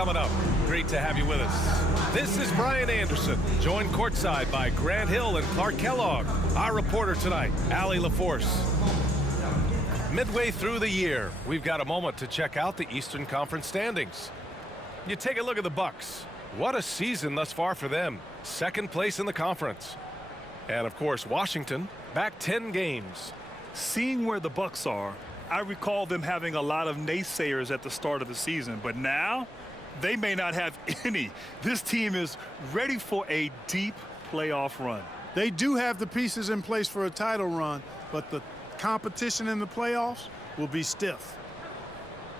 coming up. Great to have you with us. This is Brian Anderson, joined courtside by Grant Hill and Clark Kellogg. Our reporter tonight, Allie LaForce. Midway through the year, we've got a moment to check out the Eastern Conference standings. You take a look at the Bucks. What a season thus far for them. Second place in the conference. And of course, Washington, back 10 games. Seeing where the Bucks are, I recall them having a lot of naysayers at the start of the season, but now they may not have any. This team is ready for a deep playoff run. They do have the pieces in place for a title run, but the competition in the playoffs will be stiff.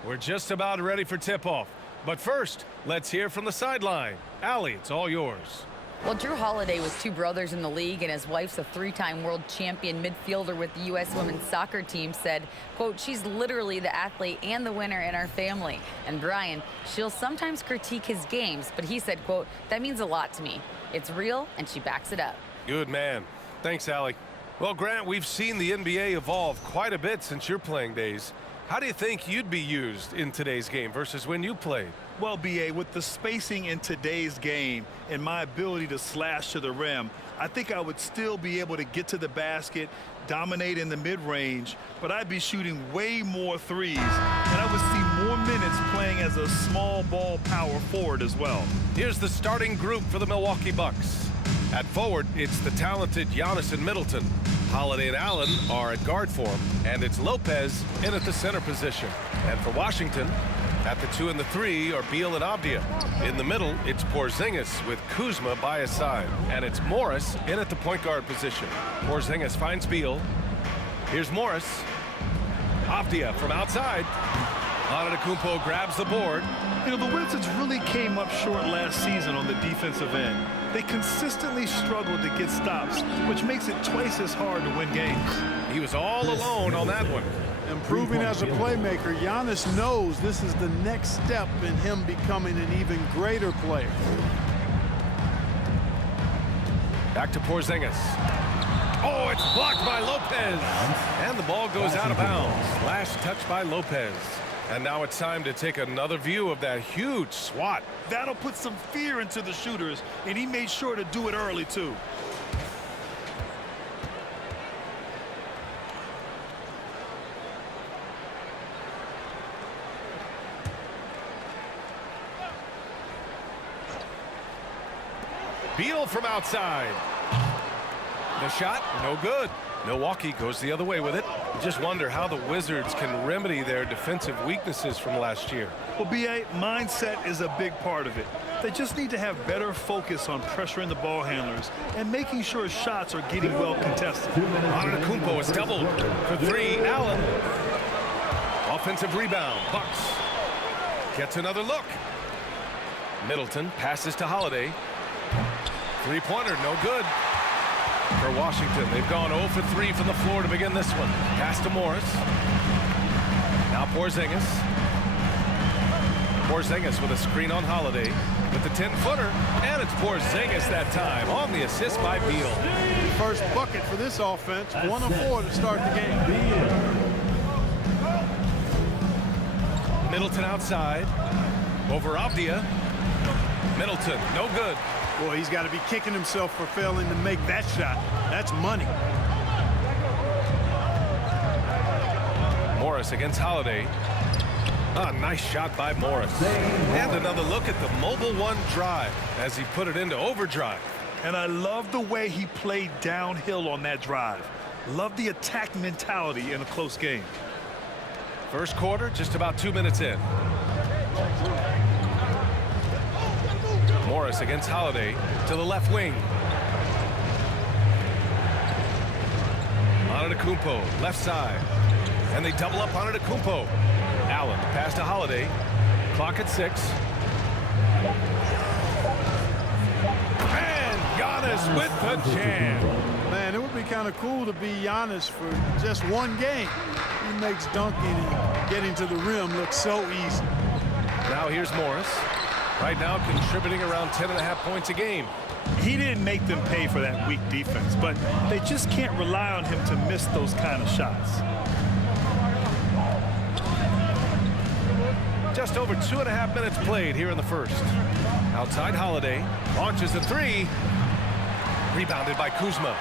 We're just about ready for tip-off. But first, let's hear from the sideline. Allie, it's all yours. Well, Drew Holiday was two brothers in the league, and his wife's a three-time world champion midfielder with the U.S. women's soccer team, said, quote, she's literally the athlete and the winner in our family. And Brian, she'll sometimes critique his games, but he said, quote, that means a lot to me. It's real, and she backs it up. Good man. Thanks, Allie. Well, Grant, we've seen the NBA evolve quite a bit since your playing days. How do you think you'd be used in today's game versus when you played? Well, B.A., with the spacing in today's game and my ability to slash to the rim, I think I would still be able to get to the basket, dominate in the mid-range, but I'd be shooting way more threes, and I would see more minutes playing as a small ball power forward as well. Here's the starting group for the Milwaukee Bucks. At forward, it's the talented Giannis and Middleton. Holiday and Allen are at guard form, and it's Lopez in at the center position. And for Washington, at the 2 and the 3 are Beal and Avdia. In the middle, it's Porzingis with Kuzma by his side. And it's Morris in at the point guard position. Porzingis finds Beal. Here's Morris. Avdia from outside. Antetokounmpo grabs the board. You know, the Wizards really came up short last season on the defensive end. They consistently struggled to get stops, which makes it twice as hard to win games. He was all alone on that one. Improving as a playmaker, Giannis knows this is the next step in him becoming an even greater player. Back to Porzingis. Oh, it's blocked by Lopez. And the ball goes out of bounds. Last touch by Lopez. And now it's time to take another view of that huge swat. That'll put some fear into the shooters, and he made sure to do it early, too. Beal from outside. The shot, no good. Milwaukee goes the other way with it. Just wonder how the Wizards can remedy their defensive weaknesses from last year. Well, B.A., mindset is a big part of it. They just need to have better focus on pressuring the ball handlers and making sure shots are getting well contested. Antetokounmpo is doubled for 3. Allen. Offensive rebound. Bucks. Gets another look. Middleton passes to Holiday. Three-pointer, no good. For Washington, they've gone 0 for 3 from the floor to begin this one. Pass to Morris. Now Porzingis. Porzingis with a screen on Holiday with the 10-footer. And it's Porzingis that time on the assist by Beal. First bucket for this offense. 1 of 4 to start the game. Middleton outside. Over Avdia. Middleton, no good. Boy, he's got to be kicking himself for failing to make that shot. That's money. Morris against Holiday. A nice shot by Morris. And another look at the mobile one drive as he put it into overdrive. And I love the way he played downhill on that drive. Love the attack mentality in a close game. First quarter, just about 2 minutes in. Morris against Holiday to the left wing. Antetokounmpo, left side. And they double up Antetokounmpo. Allen, pass to Holiday. Clock at 6. And Giannis with the jam. Man, it would be kind of cool to be Giannis for just one game. He makes dunking and getting to the rim look so easy. Now here's Morris. Right now contributing around 10.5 points a game. He didn't make them pay for that weak defense, but they just can't rely on him to miss those kind of shots. Just over 2.5 minutes played here in the first. Outside Holiday. Launches a three. Rebounded by Kuzma.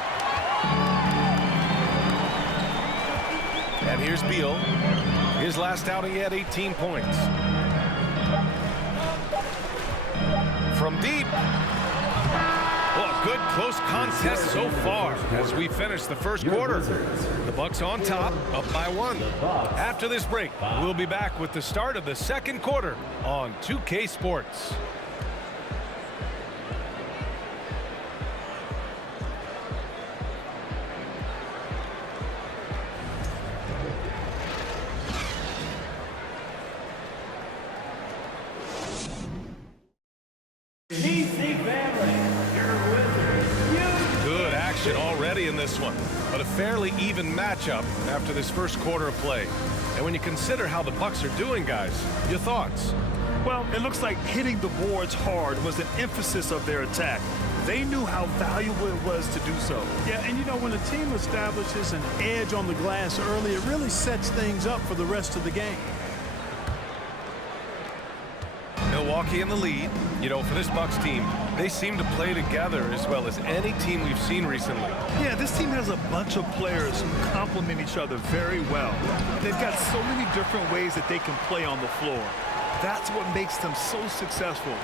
And here's Beal. His last outing, he had 18 points. From deep. Oh, a good close contest so far as we finish the first quarter. The Bucks on top, up by 1. After this break, we'll be back with the start of the second quarter on 2K Sports. Good action already in this one, but a fairly even matchup after this first quarter of play. And when you consider how the Bucks are doing, guys, your thoughts? Well, it looks like hitting the boards hard was an emphasis of their attack. They knew how valuable it was to do so. Yeah, and you know, when a team establishes an edge on the glass early, it really sets things up for the rest of the game. Milwaukee in the lead. You know, for this Bucks team, they seem to play together as well as any team we've seen recently. Yeah, this team has a bunch of players who complement each other very well. They've got so many different ways that they can play on the floor. That's what makes them so successful.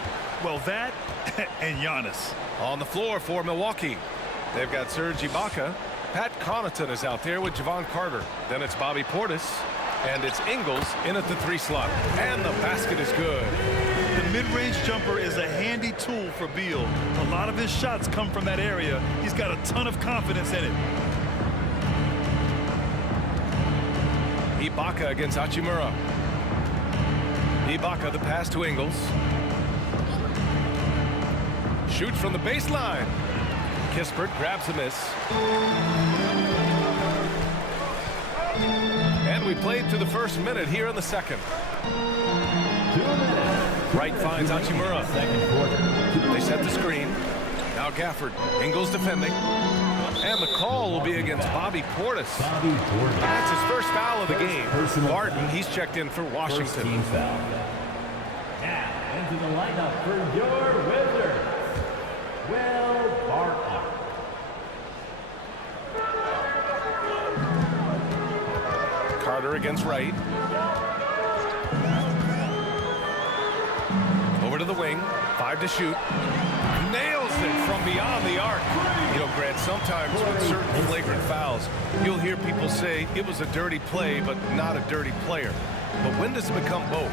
Well, that and Giannis. On the floor for Milwaukee, they've got Serge Ibaka. Pat Connaughton is out there with Javon Carter. Then it's Bobby Portis. And it's Ingles in at the 3 slot. And the basket is good. The mid-range jumper is a handy tool for Beal. A lot of his shots come from that area. He's got a ton of confidence in it. Ibaka against Hachimura. Ibaka, the pass to Ingles. Shoots from the baseline. Kispert grabs a miss. And we played through the first minute here in the second. Wright finds Hachimura. They set the screen. Now Gafford. Ingles defending. And the call will be against Bobby Portis. That's his first foul of the game. Barton, he's checked in for Washington. Now into the lineup for your Wizards, Will Barton. Carter against Wright. Over to the wing. 5 to shoot. Nails it from beyond the arc. You know, Grant, sometimes with certain flagrant fouls, you'll hear people say it was a dirty play, but not a dirty player. But when does it become both?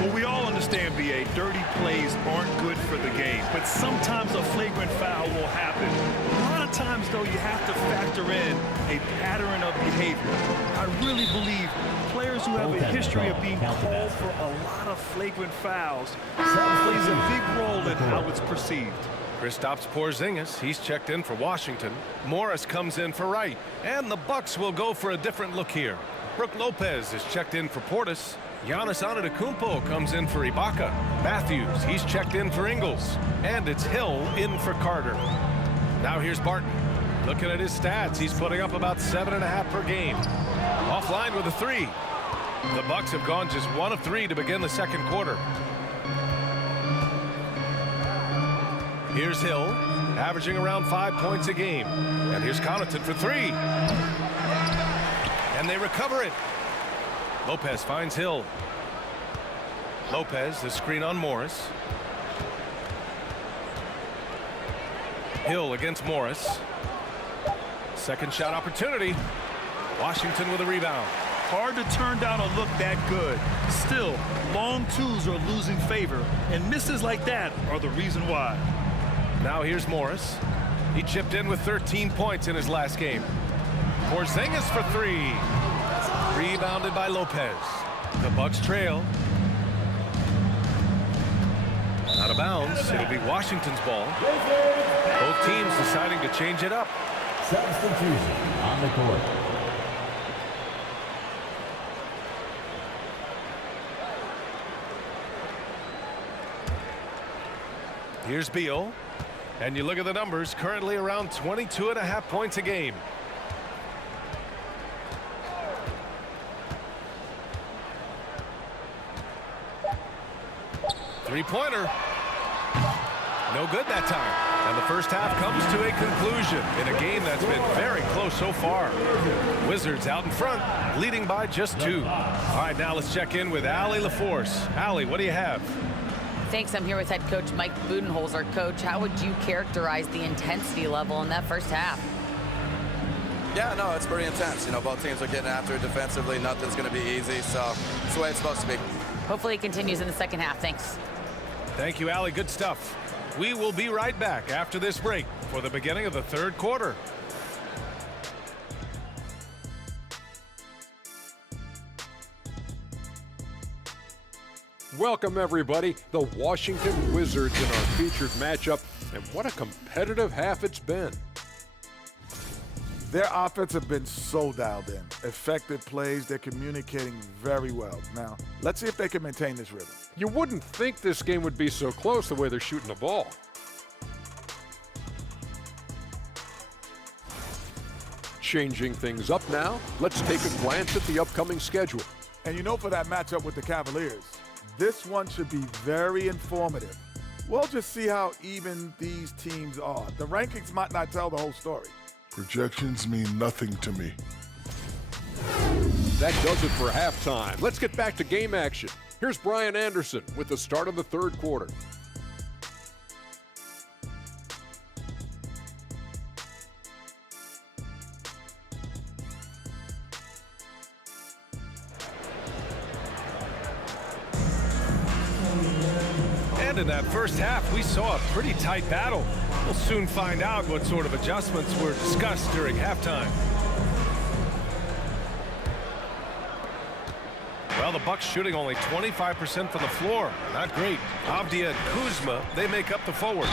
Well, we all understand, B.A., dirty plays aren't good for the game, but sometimes a flagrant foul will happen. A lot of times, though, you have to factor in a pattern of behavior. I really believe players who have a history of being called for a lot of flagrant fouls plays a big role in how it's perceived. Kristaps Porzingis, he's checked in for Washington. Morris comes in for Wright. And the Bucks will go for a different look here. Brook Lopez is checked in for Portis. Giannis Antetokounmpo comes in for Ibaka. Matthews, he's checked in for Ingles. And it's Hill in for Carter. Now here's Barton. Looking at his stats, he's putting up about 7.5 per game. Offline with a 3. The Bucks have gone just 1 of 3 to begin the second quarter. Here's Hill, averaging around 5 points a game. And here's Connaughton for 3. And they recover it. Lopez finds Hill. Lopez, the screen on Morris. Hill against Morris. Second shot opportunity. Washington with a rebound. Hard to turn down a look that good. Still, long twos are losing favor, and misses like that are the reason why. Now here's Morris. He chipped in with 13 points in his last game. Porzingis for 3. Rebounded by Lopez. The Bucks trail. Out of bounds. It'll be Washington's ball. Both teams deciding to change it up. Substitution on the court. Here's Beal. And you look at the numbers, currently around 22.5 points a game. Three-pointer. No good that time. And the first half comes to a conclusion in a game that's been very close so far. Wizards out in front, leading by just 2. All right, now let's check in with Allie LaForce. Allie, what do you have? Thanks. I'm here with head coach Mike Budenholzer. Coach, how would you characterize the intensity level in that first half? Yeah, no, it's pretty intense. You know, both teams are getting after it defensively. Nothing's going to be easy, so it's the way it's supposed to be. Hopefully it continues in the second half. Thanks. Thank you, Allie. Good stuff. We will be right back after this break for the beginning of the third quarter. Welcome, everybody. The Washington Wizards in our featured matchup, and what a competitive half it's been. Their offense have been so dialed in. Effective plays, they're communicating very well. Now, let's see if they can maintain this rhythm. You wouldn't think this game would be so close the way they're shooting the ball. Changing things up now, let's take a glance at the upcoming schedule. And you know, for that matchup with the Cavaliers, this one should be very informative. We'll just see how even these teams are. The rankings might not tell the whole story. Projections mean nothing to me. That does it for halftime. Let's get back to game action. Here's Brian Anderson with the start of the third quarter. And in that first half, we saw a pretty tight battle. We'll soon find out what sort of adjustments were discussed during halftime. Well, the Bucks shooting only 25% from the floor. Not great. Avdia and Kuzma, they make up the forwards.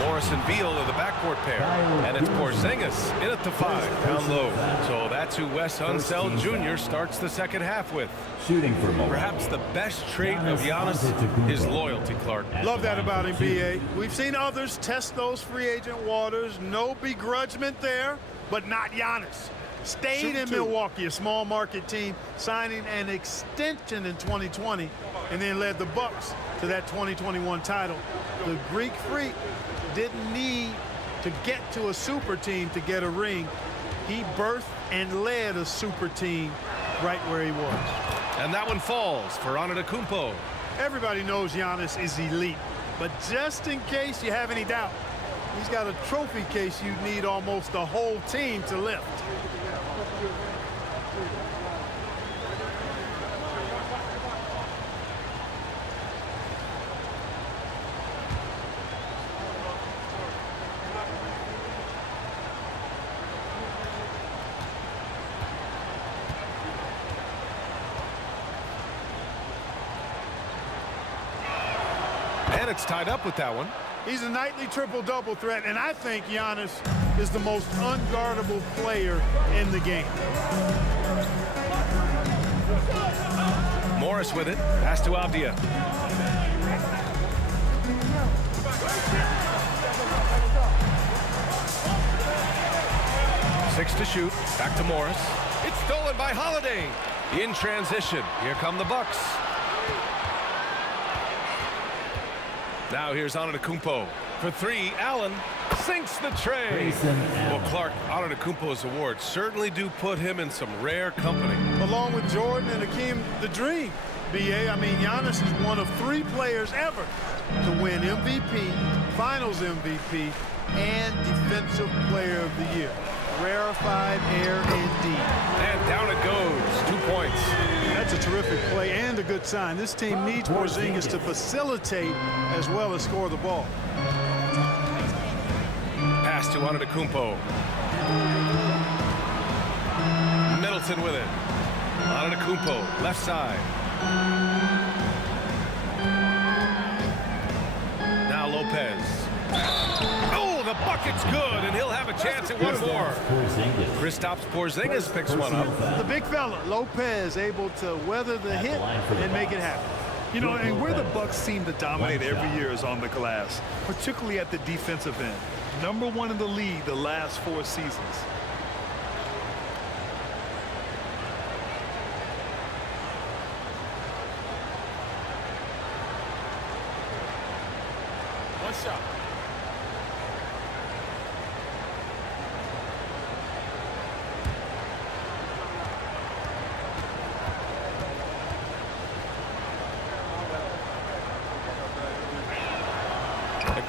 Morris and Beal are the backcourt pair. And it's Porzingis in at the 5, down low. So that's who Wes Unseld Jr. starts the second half with. Shooting for Milwaukee. Perhaps the best trait of Giannis is loyalty, Clark. Love that about him, B.A. We've seen others test those free agent waters. No begrudgment there, but not Giannis. Stayed in Milwaukee, a small market team, signing an extension in 2020, and then led the Bucks to that 2021 title. The Greek Freak didn't need to get to a super team to get a ring. He birthed and led a super team right where he was. And that one falls for Antetokounmpo. Everybody knows Giannis is elite, but just in case you have any doubt, he's got a trophy case you need almost the whole team to lift. And it's tied up with that one. He's a nightly triple-double threat, and I think Giannis is the most unguardable player in the game. Morris with it. Pass to Avdia. Six to shoot. Back to Morris. It's stolen by Holiday. In transition. Here come the Bucks. Now here's Antetokounmpo. For 3, Allen sinks the tray. Well, Clark, Antetokounmpo's awards certainly do put him in some rare company. Along with Jordan and Hakeem the Dream, B.A., I mean, Giannis is one of 3 players ever to win MVP, Finals MVP, and Defensive Player of the Year. Rarefied air indeed. And down it goes. 2 points. That's a terrific play and a good sign. This team needs Porzingis to facilitate as well as score the ball. Pass to Antetokounmpo. Middleton with it. Antetokounmpo, left side. Now Lopez. Oh, the bucket's good, and he'll have a chance at one more. Kristaps Porzingis picks one up. The big fella, Lopez, able to weather the hit and make it happen. You know, and where the Bucks seem to dominate every year is on the glass, particularly at the defensive end. #1 in the league the last 4 seasons. shot.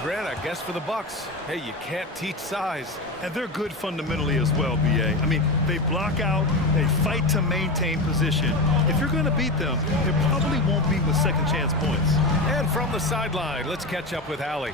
Grant, I guess for the Bucks, hey, you can't teach size. And they're good fundamentally as well, B.A. I mean, they block out, they fight to maintain position. If you're going to beat them, it probably won't be with second chance points. And from the sideline, let's catch up with Allie.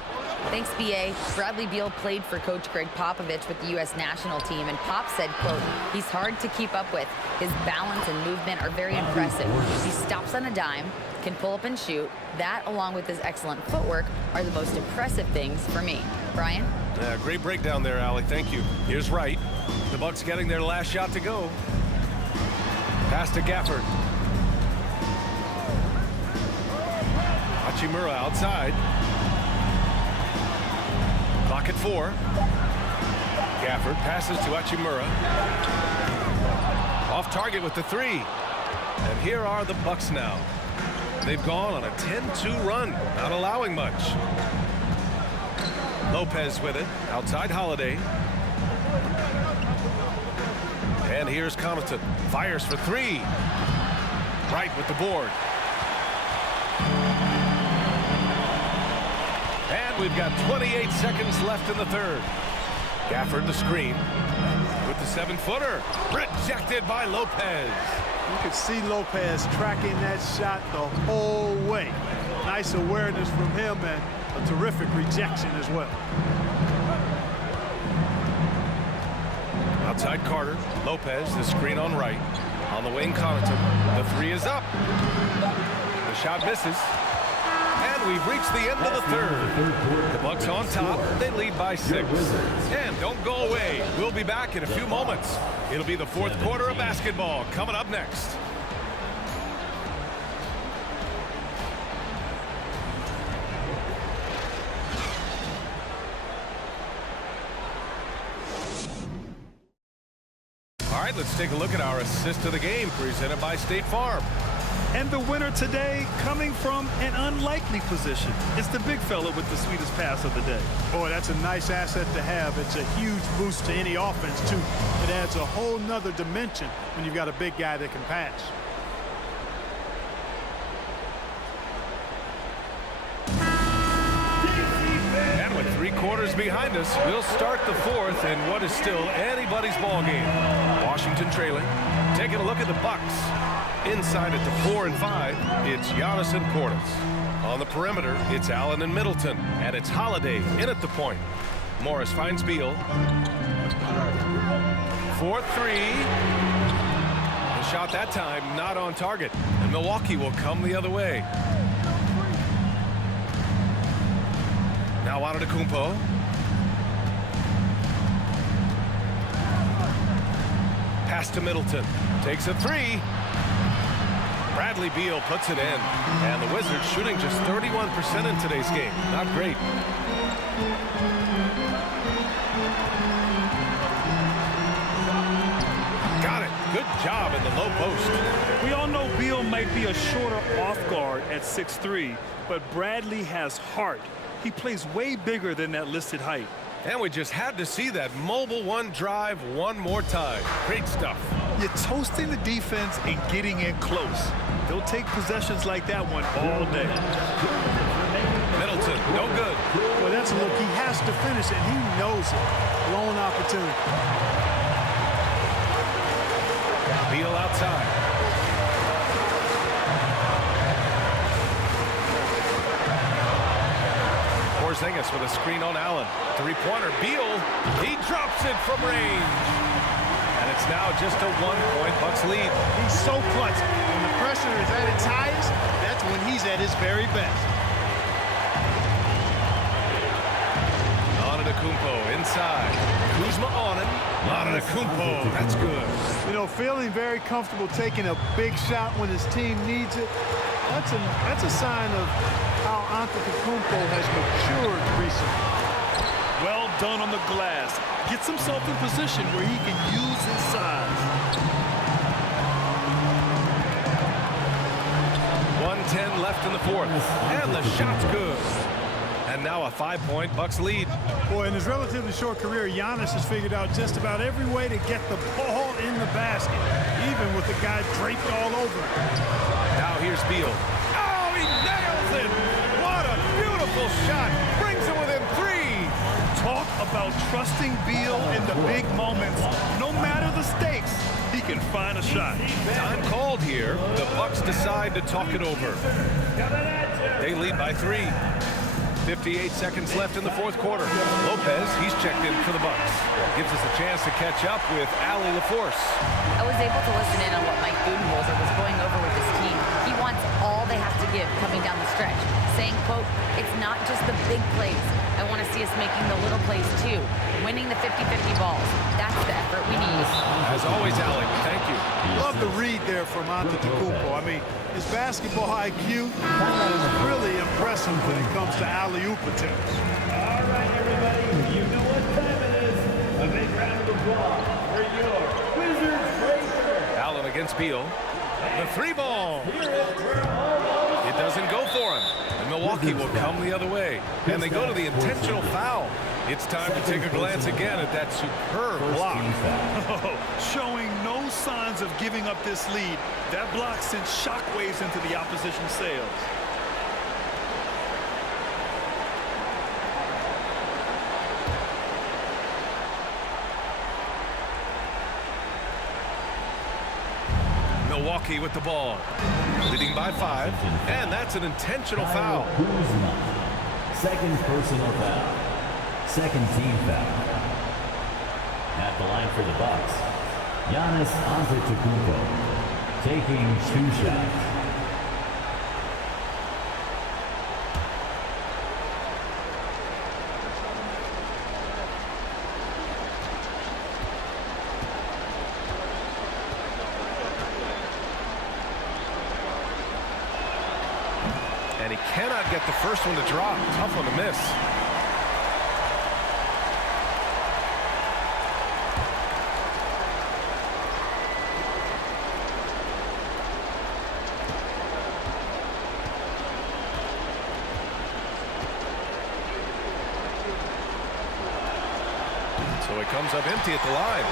Thanks, B.A. Bradley Beal played for Coach Greg Popovich with the U.S. national team, and Pop said, quote, he's hard to keep up with. His balance and movement are very impressive. He stops on a dime, can pull up and shoot. That, along with his excellent footwork, are the most impressive things for me. Brian? Yeah, great breakdown there, Allie. Thank you. Here's Wright. The Bucks getting their last shot to go. Pass to Gafford. Hachimura outside. Clock at 4. Gafford passes to Hachimura. Off target with the 3. And here are the Bucks now. They've gone on a 10-2 run, not allowing much. Lopez with it, outside Holiday. And here's Connaughton, fires for 3. Wright with the board. And we've got 28 seconds left in the third. Gafford the screen with the 7-footer. Rejected by Lopez. You could see Lopez tracking that shot the whole way. Nice awareness from him and a terrific rejection as well. Outside Carter. Lopez, the screen on Wright. On the wing, Connaughton. The 3 is up. The shot misses. And we've reached the end of the third. The Bucks on top. They lead by 6. And don't go away. We'll be back in a few moments. It'll be the fourth quarter of basketball coming up next. All right, let's take a look at our assist of the game presented by State Farm. And the winner today coming from an unlikely position. It's the big fella with the sweetest pass of the day. Boy, that's a nice asset to have. It's a huge boost to any offense, too. It adds a whole nother dimension when you've got a big guy that can pass. And with 3 quarters behind us, we'll start the fourth in what is still anybody's ball game. Washington trailing. Taking a look at the Bucks. Inside at the 4 and 5, it's Giannis and Portis. On the perimeter, it's Allen and Middleton. And it's Holiday in at the point. Morris finds Beal. 4-3. The shot that time not on target. And Milwaukee will come the other way. Now Antetokounmpo. Pass to Middleton. Takes a 3. Bradley Beal puts it in. And the Wizards shooting just 31% in today's game. Not great. Got it. Good job in the low post. We all know Beal might be a shorter off guard at 6'3", but Bradley has heart. He plays way bigger than that listed height. And we just had to see that mobile 1 drive one more time. Great stuff. You're toasting the defense and getting in close. They'll take possessions like that one all day. Middleton, no good. Well, that's a look. He has to finish, and he knows it. Blown opportunity. Beal outside. Porzingis with a screen on Allen. 3-pointer. Beal, he drops it from range. And it's now just a 1-point Bucks lead. He's so clutch. When the pressure is at its highest, that's when he's at his very best. Antetokounmpo inside. Kuzma on him. Antetokounmpo, that's good. You know, feeling very comfortable taking a big shot when his team needs it. That's a sign of how Antetokounmpo has matured recently. Well done on the glass. Gets himself in position where he can use his size. 1:10 left in the fourth. And the shot's good. And now a 5-point Bucks lead. Boy, in his relatively short career, Giannis has figured out just about every way to get the ball in the basket, even with the guy draped all over him. Now here's Beal. Oh, he nails it! What a beautiful shot! Brings it within 3. Talk about trusting Beal in the big moments. No matter the stakes, he can find a shot. Time called here. The Bucks decide to talk it over. They lead by 3. 58 seconds left in the fourth quarter. Lopez, he's checked in for the Bucks. Gives us a chance to catch up with Allie LaForce. I was able to listen in on what Mike Budenholzer was going over with his team. He wants all they have to give coming down the stretch, saying, quote, it's not just the big plays. I want to see us making the little plays too, winning the 50-50 balls. That's the effort we need. As always, Allie, thank you. Love the read there from Antetokounmpo. I mean, his basketball IQ is really impressive when it comes to alley-oop attempts. All right, everybody, you know what time it is. A big round of applause for your Wizards breaker. Allen against Beal. The 3 ball. It doesn't go for him. And Milwaukee will come the other way. And they go to the intentional foul. It's time to take a glance again at that superb block. Showing no signs of giving up this lead. That block sent shockwaves into the opposition sails. Milwaukee with the ball. Leading by 5. And that's an intentional foul. Kuzma. Second personal foul. Second team foul. At the line for the Bucks, Giannis Antetokounmpo taking 2 shots. And he cannot get the first one to drop. Tough one to miss. So he comes up empty at the line.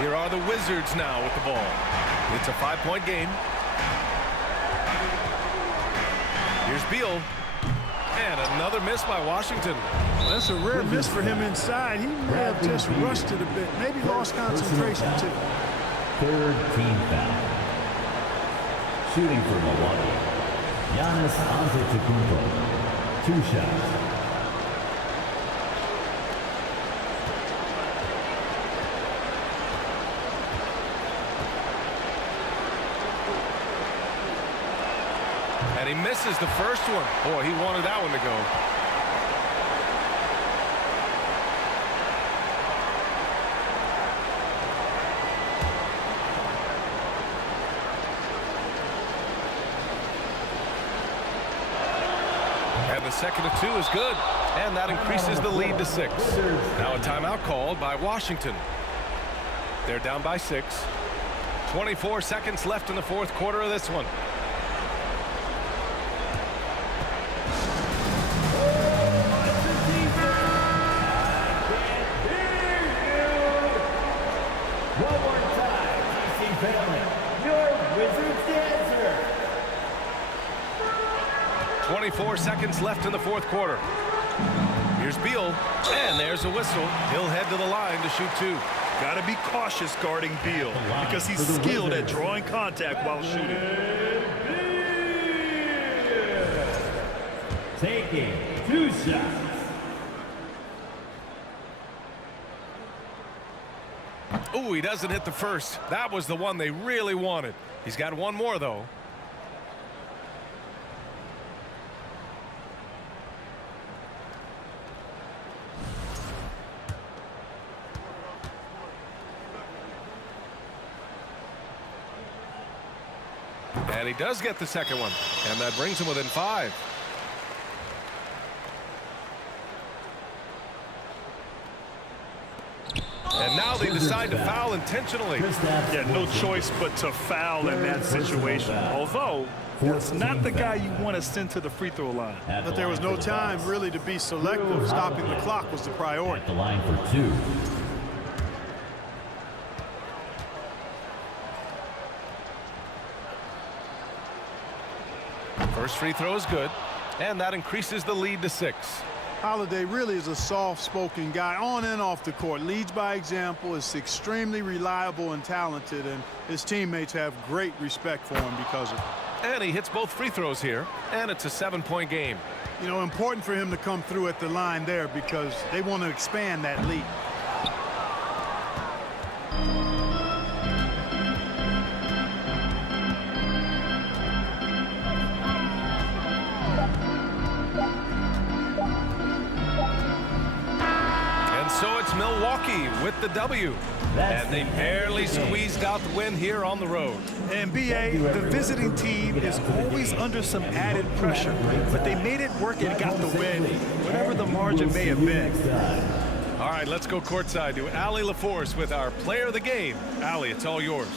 Here are the Wizards now with the ball. It's a 5-point game. Here's Beal. And another miss by Washington. That's a rare miss for him inside. He may have just rushed it a bit. Maybe lost concentration too. Third team foul. Shooting for Milwaukee, Giannis Antetokounmpo. 2 shots. And he misses the first one. Boy, he wanted that one to go. And the second of 2 is good. And that increases the lead to 6. Now a timeout called by Washington. They're down by 6. 24 seconds left in the fourth quarter of this one. One more time, TC family, your Wizards dancer. 24 seconds left in the fourth quarter. Here's Beal, and there's a whistle. He'll head to the line to shoot 2. Got to be cautious guarding Beal because he's skilled at drawing contact while shooting. Taking 2 shots. Ooh, he doesn't hit the first. That was the one they really wanted. He's got one more, though. And he does get the second one. And that brings him within 5. And now they decide to foul intentionally. Yeah, no choice but to foul in that situation. Although, that's not the guy you want to send to the free throw line. But there was no time really to be selective. Stopping the clock was the priority. At the line for 2. First free throw is good, and that increases the lead to 6. Holiday really is a soft-spoken guy on and off the court. Leads by example, is extremely reliable and talented, and his teammates have great respect for him because of it. And he hits both free throws here, and it's a 7-point game. You know, important for him to come through at the line there because they want to expand that lead. So it's Milwaukee with the W. And they barely squeezed out the win here on the road. And B.A., the visiting team is always under some added pressure, but they made it work and got the win, whatever the margin may have been. All right, let's go courtside to Allie LaForce with our player of the game. Allie, it's all yours.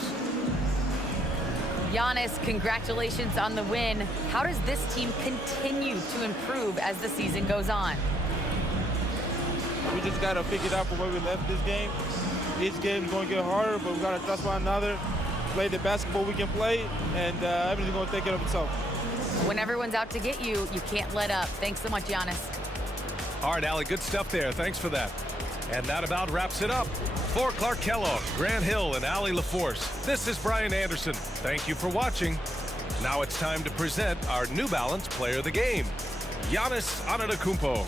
Giannis, congratulations on the win. How does this team continue to improve as the season goes on? We just got to pick it up from where we left this game. Each game is going to get harder, but we got to trust one another, play the basketball we can play, and everything's going to take care of itself. When everyone's out to get you, you can't let up. Thanks so much, Giannis. All right, Allie, good stuff there. Thanks for that. And that about wraps it up. For Clark Kellogg, Grant Hill, and Allie LaForce, this is Brian Anderson. Thank you for watching. Now it's time to present our New Balance Player of the Game, Giannis Antetokounmpo.